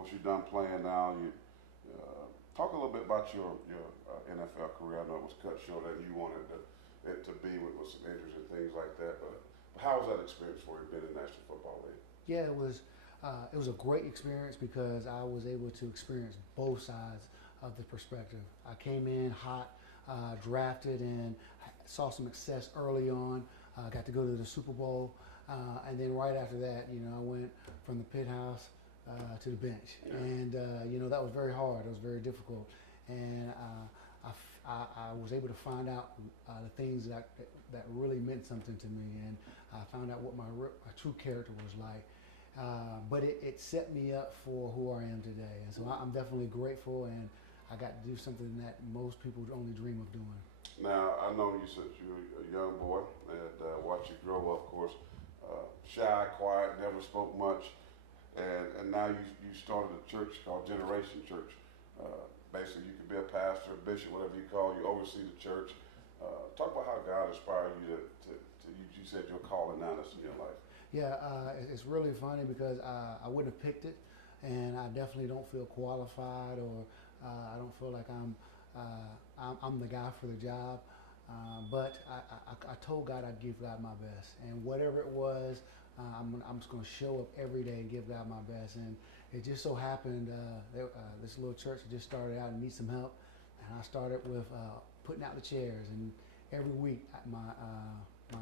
course, you're done playing now. You talk a little bit about your NFL career. I know it was cut short, and you wanted it to be with some injuries and things like that. But how was that experience for you being in the National Football League? Yeah, it was. It was a great experience because I was able to experience both sides of the perspective. I came in hot, drafted, and saw some success early on. Got to go to the Super Bowl, and then right after that, I went from the pit house to the bench, and that was very hard. It was very difficult, and I was able to find out the things that really meant something to me, and I found out what my true character was like. But it set me up for who I am today, and so I'm definitely grateful, and I got to do something that most people only dream of doing. Now, I know you said you were a young boy, and watched you grow up, of course, shy, quiet, never spoke much, and now you started a church called Generation Church. Basically, you could be a pastor, a bishop, whatever you call. You oversee the church. Talk about how God inspired you to you said you're calling now that's in your life. Yeah, it's really funny because I wouldn't have picked it, and I definitely don't feel qualified, or I don't feel like I'm the guy for the job. But I told God I'd give God my best, and whatever it was, I'm just going to show up every day and give God my best. And it just so happened this little church just started out and needs some help, and I started with putting out the chairs, and every week my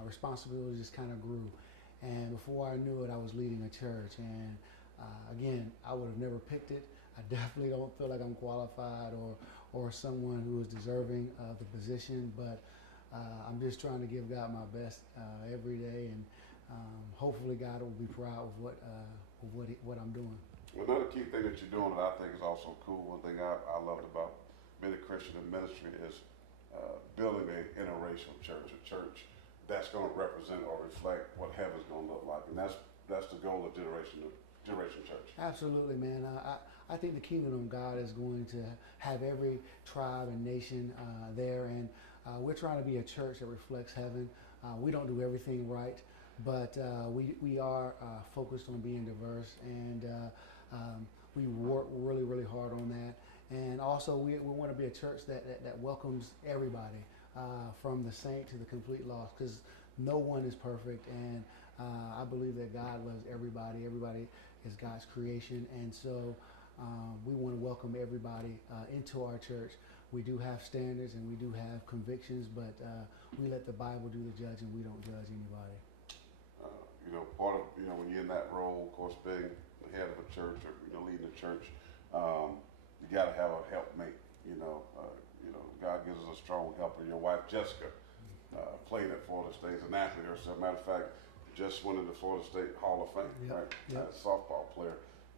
responsibility just kind of grew. And before I knew it, I was leading a church. And again, I would have never picked it. I definitely don't feel like I'm qualified or someone who is deserving of the position. But I'm just trying to give God my best every day, and hopefully God will be proud of what I'm doing. Another key thing that you're doing that I think is also cool. One thing I loved about being a Christian in ministry is building an interracial church, a church that's going to represent or reflect what heaven's going to look like, and that's the goal of Generation Church. Absolutely, man. I think the kingdom of God is going to have every tribe and nation there, and we're trying to be a church that reflects heaven. We don't do everything right, but we are focused on being diverse, and we work really, really hard on that. And also, we want to be a church that welcomes everybody. From the saint to the complete lost, because no one is perfect, and I believe that God loves everybody. Everybody is God's creation, and so we want to welcome everybody into our church. We do have standards and we do have convictions, but we let the Bible do the judging. We don't judge anybody. Part of when you're in that role, of course, being the head of a church or leading a church, you got to have a helpmate. God gives us a strong helper. Your wife, Jessica, played at Florida State as an athlete herself. Matter of fact, just went into Florida State Hall of Fame, right? Yep. As a softball player.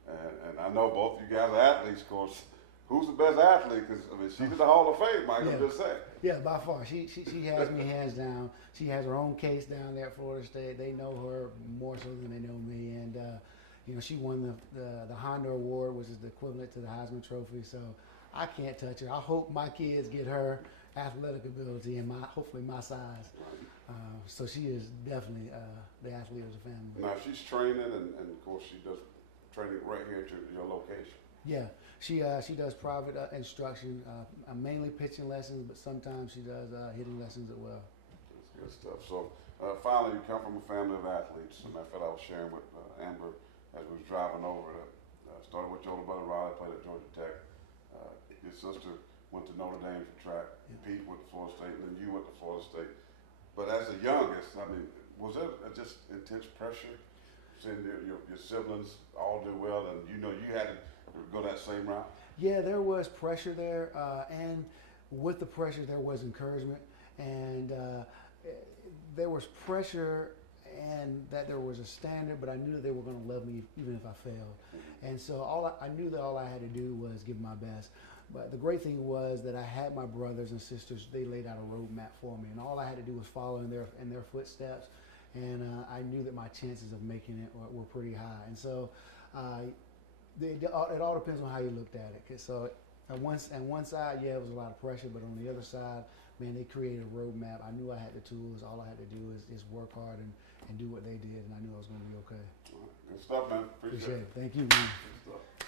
And I know both of you guys are athletes, of course. Who's the best athlete? Because, she's in the Hall of Fame, Mike, I'm just saying. Yeah, by far. She has me hands down. She has her own case down there at Florida State. They know her more so than they know me. And, she won the Honda Award, which is the equivalent to the Heisman Trophy. So I can't touch her. I hope my kids get her athletic ability and hopefully my size. So she is definitely the athlete of the family. Now she's training, and of course she does training right here at your location. Yeah, she does private instruction, mainly pitching lessons, but sometimes she does hitting lessons as well. That's good stuff. So finally, you come from a family of athletes. As a matter of fact, I was sharing with Amber as we was driving over. Started with your older brother Riley, played at Georgia Tech. Your sister went to Notre Dame for track. Pete went to Florida State, and then you went to Florida State. But as the youngest, was there just intense pressure seeing your siblings all do well, and you had to go that same route? Yeah, there was pressure there, and with the pressure, there was encouragement, and there was pressure, and that there was a standard, but I knew that they were going to love me even if I failed. And so I knew that all I had to do was give my best. But the great thing was that I had my brothers and sisters. They laid out a roadmap for me, and all I had to do was follow in their footsteps. And I knew that my chances of making it were pretty high. And so it all depends on how you looked at it. So on one side, yeah, it was a lot of pressure, but on the other side, man, they created a roadmap. I knew I had the tools. All I had to do is work hard and do what they did, and I knew I was going to be okay. Good stuff, man. Appreciate it. Thank you, man. Good stuff.